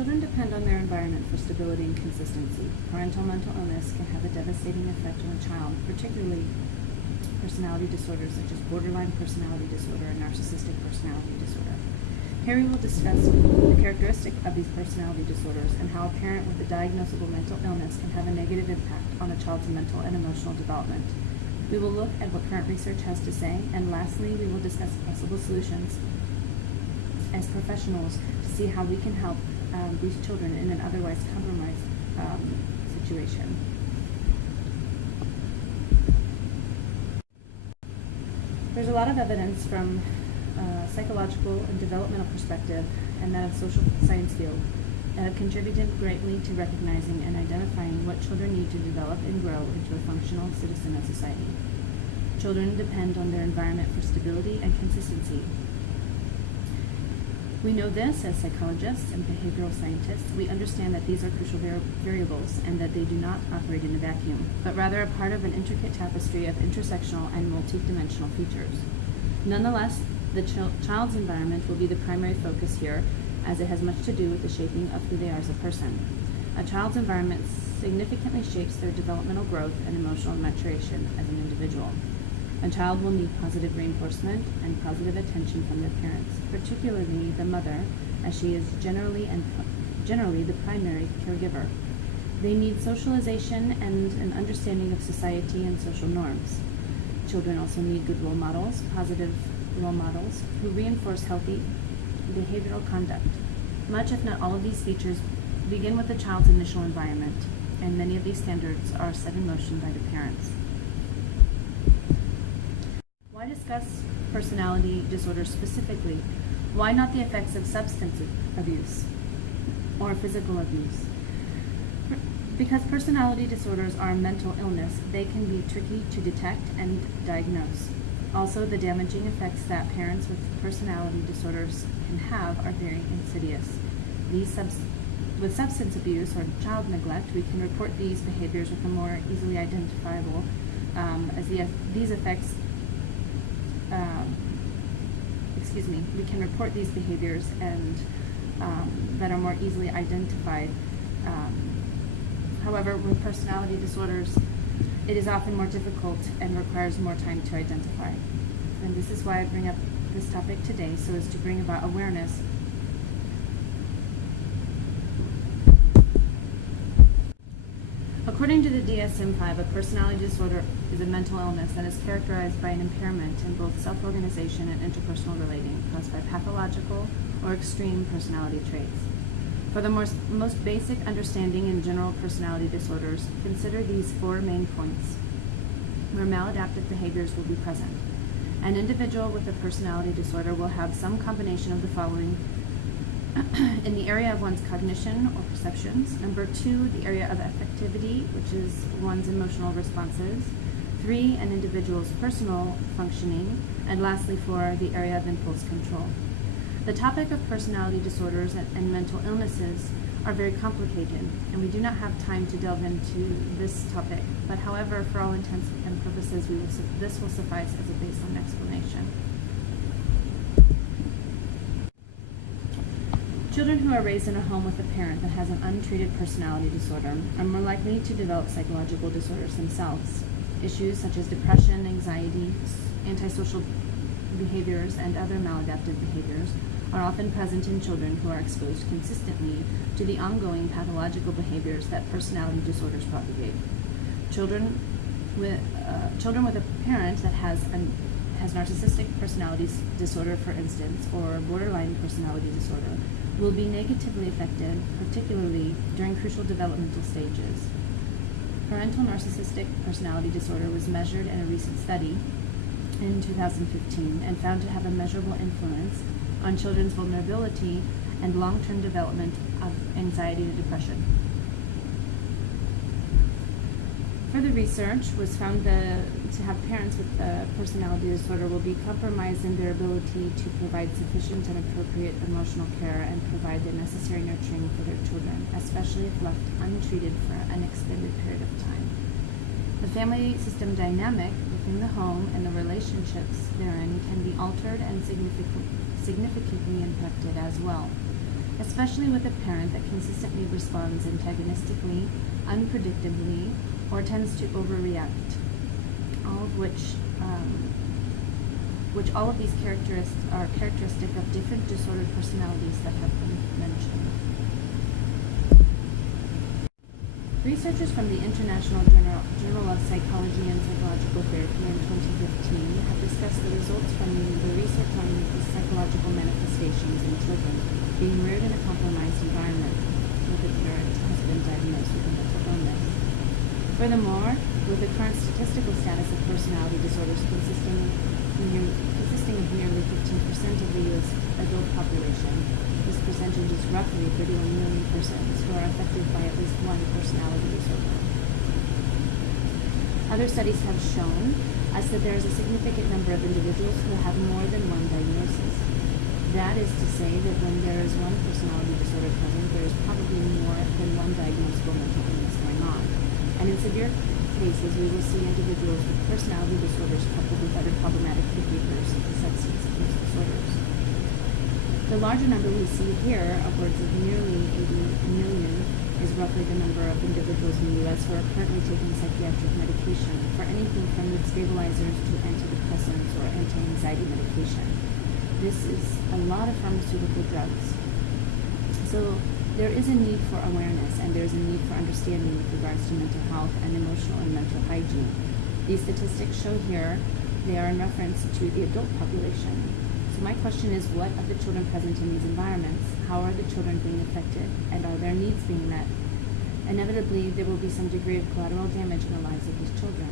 Children depend on their environment for stability and consistency. Parental mental illness can have a devastating effect on a child, particularly personality disorders such as borderline personality disorder and narcissistic personality disorder. Harry will discuss the characteristic of these personality disorders and how a parent with a diagnosable mental illness can have a negative impact on a child's mental and emotional development. We will look at what current research has to say, and lastly, we will discuss possible solutions as professionals to see how we can help these children in an otherwise compromised situation. There's a lot of evidence from psychological and developmental perspective and that of social science field that have contributed greatly to recognizing and identifying what children need to develop and grow into a functional citizen of society. Children depend on their environment for stability and consistency. We know this as psychologists and behavioral scientists. We understand that these are crucial variables and that they do not operate in a vacuum, but rather are part of an intricate tapestry of intersectional and multidimensional features. Nonetheless, the child's environment will be the primary focus here, as it has much to do with the shaping of who they are as a person. A child's environment significantly shapes their developmental growth and emotional maturation as an individual. A child will need positive reinforcement and positive attention from their parents, particularly the mother, as she is generally the primary caregiver. They need socialization and an understanding of society and social norms. Children also need good role models, positive role models, who reinforce healthy behavioral conduct. Much, if not all, of these features begin with the child's initial environment, and many of these standards are set in motion by the parents. Why discuss personality disorders specifically? Why not the effects of substance abuse or physical abuse? Because personality disorders are a mental illness, they can be tricky to detect and diagnose. Also, the damaging effects that parents with personality disorders can have are very insidious. With substance abuse or child neglect, we can report these behaviors with a more easily identifiable, these effects. We can report these behaviors and that are more easily identified. However, with personality disorders, it is often more difficult and requires more time to identify. And this is why I bring up this topic today, so as to bring about awareness. According to the DSM-5, a personality disorder is a mental illness that is characterized by an impairment in both self-organization and interpersonal relating, caused by pathological or extreme personality traits. For the most basic understanding in general personality disorders, consider these 4 main points where maladaptive behaviors will be present. An individual with a personality disorder will have some combination of the following in the area of one's cognition or perceptions. Number 2, the area of affectivity, which is one's emotional responses. 3, an individual's personal functioning. And lastly, 4, the area of impulse control. The topic of personality disorders and mental illnesses are very complicated, and we do not have time to delve into this topic. But however, for all intents and purposes, this will suffice as a baseline explanation. Children who are raised in a home with a parent that has an untreated personality disorder are more likely to develop psychological disorders themselves. Issues such as depression, anxiety, antisocial behaviors, and other maladaptive behaviors are often present in children who are exposed consistently to the ongoing pathological behaviors that personality disorders propagate. Children with a parent that has narcissistic personality disorder, for instance, or borderline personality disorder, will be negatively affected, particularly during crucial developmental stages. Parental narcissistic personality disorder was measured in a recent study in 2015 and found to have a measurable influence on children's vulnerability and long-term development of anxiety and depression. Further research was found to have parents with a personality disorder will be compromised in their ability to provide sufficient and appropriate emotional care and provide the necessary nurturing for their children, especially if left untreated for an extended period of time. The family system dynamic within the home and the relationships therein can be altered and significantly impacted as well. especially with a parent that consistently responds antagonistically, unpredictably, or tends to overreact, all of which all of these characteristics are characteristic of different disordered personalities that have been mentioned. Researchers from the International Journal of Psychology and Psychological Therapy in 2015 have discussed the results from the research on the psychological manifestations in children being reared in a compromised environment where the parent has been diagnosed with a mental illness. Furthermore, with the current statistical status of personality disorders consisting of nearly 15% of the U.S. adult population, this percentage is roughly 31 million persons who are affected by at least one personality disorder. Other studies have shown us that there is a significant number of individuals who have more than one diagnosis. That is to say that when there is one personality disorder present, there is probably more than one diagnosable mental illness going on. And in severe cases, we will see individuals with personality disorders coupled with other problematic behaviors such as substance abuse disorders. The larger number we see here, upwards of nearly 80 million, is roughly the number of individuals in the U.S. who are currently taking psychiatric medication for anything from mood stabilizers to antidepressants or anti-anxiety medication. This is a lot of pharmaceutical drugs. So there is a need for awareness and there is a need for understanding with regards to mental health and emotional and mental hygiene. These statistics show here, they are in reference to the adult population. So my question is, what of the children present in these environments? How are the children being affected? And are their needs being met? Inevitably, there will be some degree of collateral damage in the lives of these children.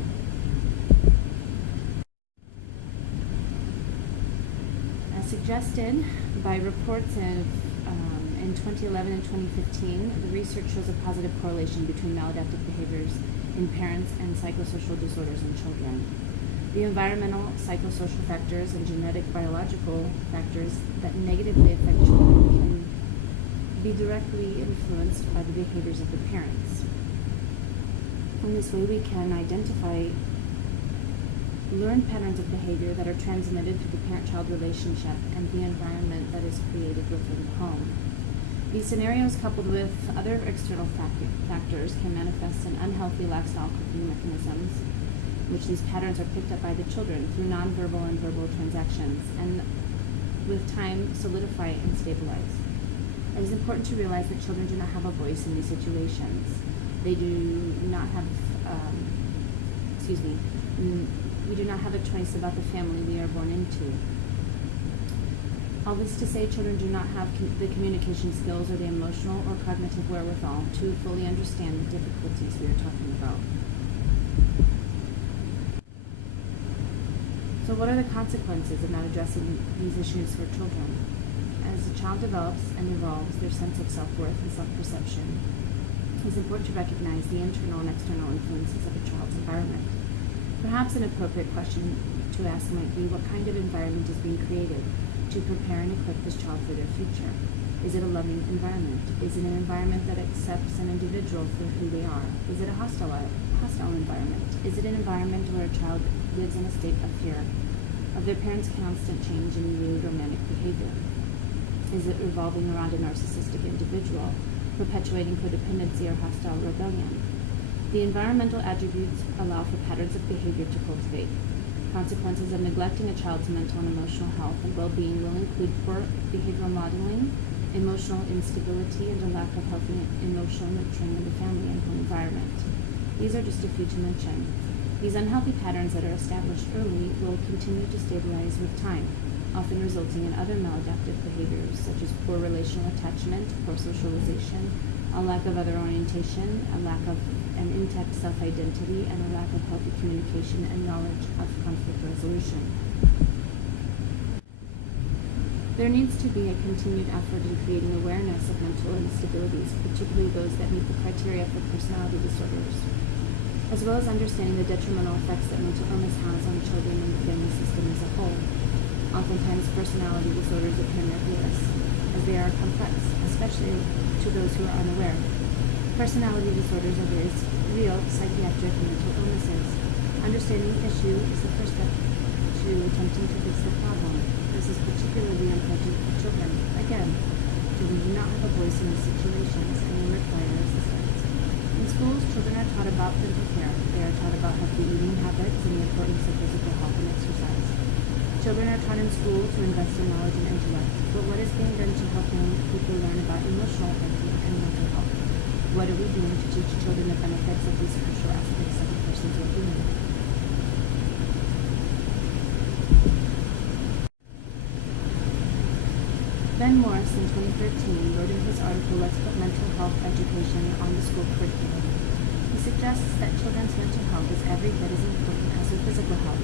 As suggested by reports in 2011 and 2015, the research shows a positive correlation between maladaptive behaviors in parents and psychosocial disorders in children. The environmental, psychosocial factors, and genetic biological factors that negatively affect children can be directly influenced by the behaviors of the parents. In this way, we can identify learned patterns of behavior that are transmitted through the parent-child relationship and the environment that is created within the home. These scenarios, coupled with other external factors, can manifest in unhealthy lack-style coping mechanisms, which these patterns are picked up by the children through nonverbal and verbal transactions, and with time solidify and stabilize. It is important to realize that children do not have a voice in these situations. They do not have, we do not have a choice about the family we are born into. All this to say, children do not have the communication skills or the emotional or cognitive wherewithal to fully understand the difficulties we are talking about. So what are the consequences of not addressing these issues for children? As a child develops and evolves their sense of self-worth and self-perception, it is important to recognize the internal and external influences of a child's environment. Perhaps an appropriate question to ask might be, what kind of environment is being created to prepare and equip this child for their future? Is it a loving environment? Is it an environment that accepts an individual for who they are? Is it a hostile environment? Is it an environment where a child lives in a state of fear of their parents' constant change in mood or manic behavior? Is it revolving around a narcissistic individual, perpetuating codependency or hostile rebellion? The environmental attributes allow for patterns of behavior to cultivate. Consequences of neglecting a child's mental and emotional health and well-being will include poor behavioral modeling, emotional instability, and a lack of healthy emotional nurturing in the family and home environment. These are just a few to mention. These unhealthy patterns that are established early will continue to stabilize with time, often resulting in other maladaptive behaviors such as poor relational attachment, poor socialization, a lack of other orientation, a lack of an intact self-identity, and a lack of healthy communication and knowledge of conflict resolution. There needs to be a continued effort in creating awareness of mental instabilities, particularly those that meet the criteria for personality disorders, as well as understanding the detrimental effects that mental illness has on children and the family system as a whole. Oftentimes, personality disorders appear nebulous, as they are complex, especially to those who are unaware. Personality disorders are very real psychiatric and mental illnesses. Understanding the issue is the first step to attempting to fix the problem. This is particularly important for children. Again, children do not have a voice in these situations and may require assistance. In schools, children are taught about dental care. They are taught about healthy eating habits and the importance of physical health and exercise. Children are taught in school to invest their knowledge and intellect, but what is being done to help young people learn about emotional hygiene and mental health? What are we doing to teach children the benefits of these crucial aspects of a person's well-being? Ben Morris in 2013 wrote in his article, Let's Put Mental Health Education on the School Curriculum. He suggests that children's mental health is every bit as important as their physical health.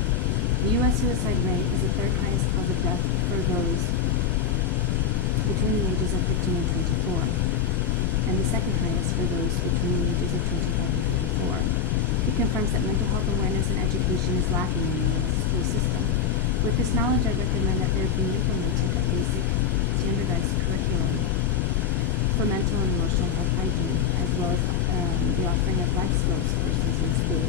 The U.S. suicide rate is the third highest cause of death for those between the ages of 15 and 24, and the second highest for those between the ages of 25 and 54. He confirms that mental health awareness and education is lacking in the U.S. school system. With this knowledge, I recommend that there be implemented a basic standardized curriculum for mental and emotional health hygiene, as well as the offering of life skills courses in school.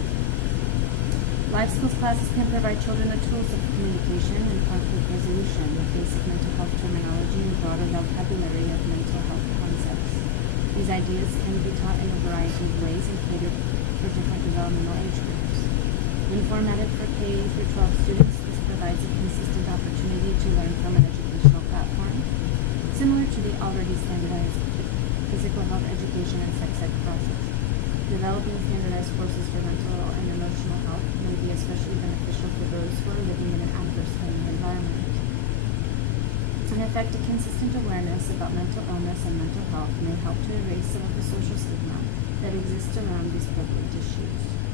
Life skills classes can provide children the tools of communication and conflict resolution with basic mental health terminology and broader vocabulary of mental health concepts. These ideas can be taught in a variety of ways and catered for different developmental age groups. When formatted for K-12 students, this provides a consistent opportunity to learn from an educational platform, similar to the already standardized physical health education and sex ed process. Developing standardized courses for mental and emotional health may be especially beneficial for those who are living in an adverse learning environment. In effect, a consistent awareness about mental illness and mental health may help to erase some of the social stigma that exists around these prevalent issues.